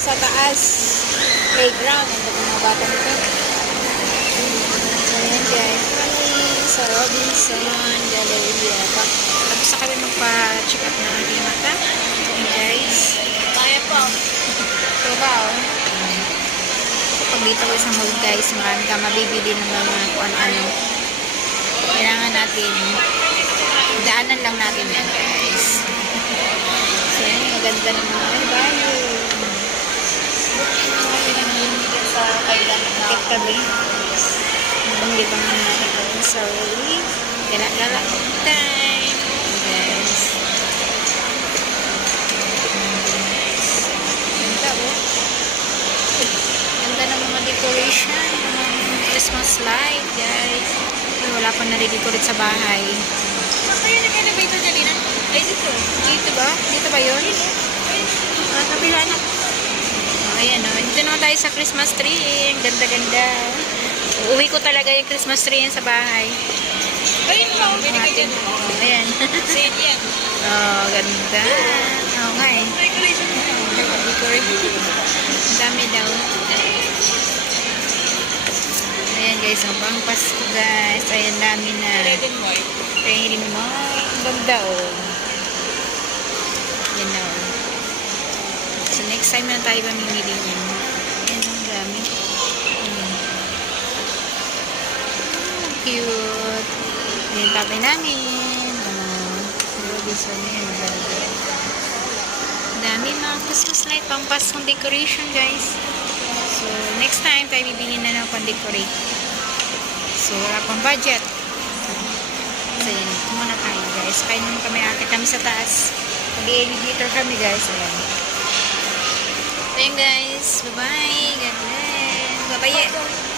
sa taas. Playground. Ang mga bata nito. So, ayan guys. Kami sa Robinson Galleria. Tapos na kami magpa-check up ng aking mata. Ayan guys. Kaya po. So, wow. So, pag dito ko sa mall guys, marami ka mabibili ng mga kung ano. Kailangan natin daanan lang natin yan guys. So, yun, maganda ng mga bayo. Sa kailan na. Bakit kami? Hindi ba nga natin kami sa relief? Gala-gala time. Guys. Ganda oh. Ganda ng mga decoration. Mga Christmas light guys. Ay, wala pang nare-decorate sa bahay. Saan kayo nag-elevator kanina? Ay, dito. Dito ba? Dito ba yun? Kabila na. Ayan o. Dito naman tayo sa Christmas tree. Ang ganda-ganda. Uwi ko talaga yung Christmas tree yan sa bahay. Ayun po. Pwede ka dyan. Ayan. Sale yan. Oh, ganda. Oo nga eh. Decoration mo. Decoration. Ang dami daw. Ayan guys. Ang pang Pasko guys. Ayan, dami na. Red and white. Red and white. Ang ganda oh. Yan na oh. So, next time na tayo mamimili niyan. Ayan, ang dami. Cute. Ayan, tatay namin. Robinson yan. Ang dami mga Christmas light. Pang Paskong decoration, guys. So, next time, tayo bibili na ng pang-decorate. So, wala pang budget. So, yun. Ito muna tayo, guys. Kaya naman kami, akit kami sa taas. Mag-elevator kami, guys. Ayan. So, yun, guys. Bye-bye. God bless. Bye-bye.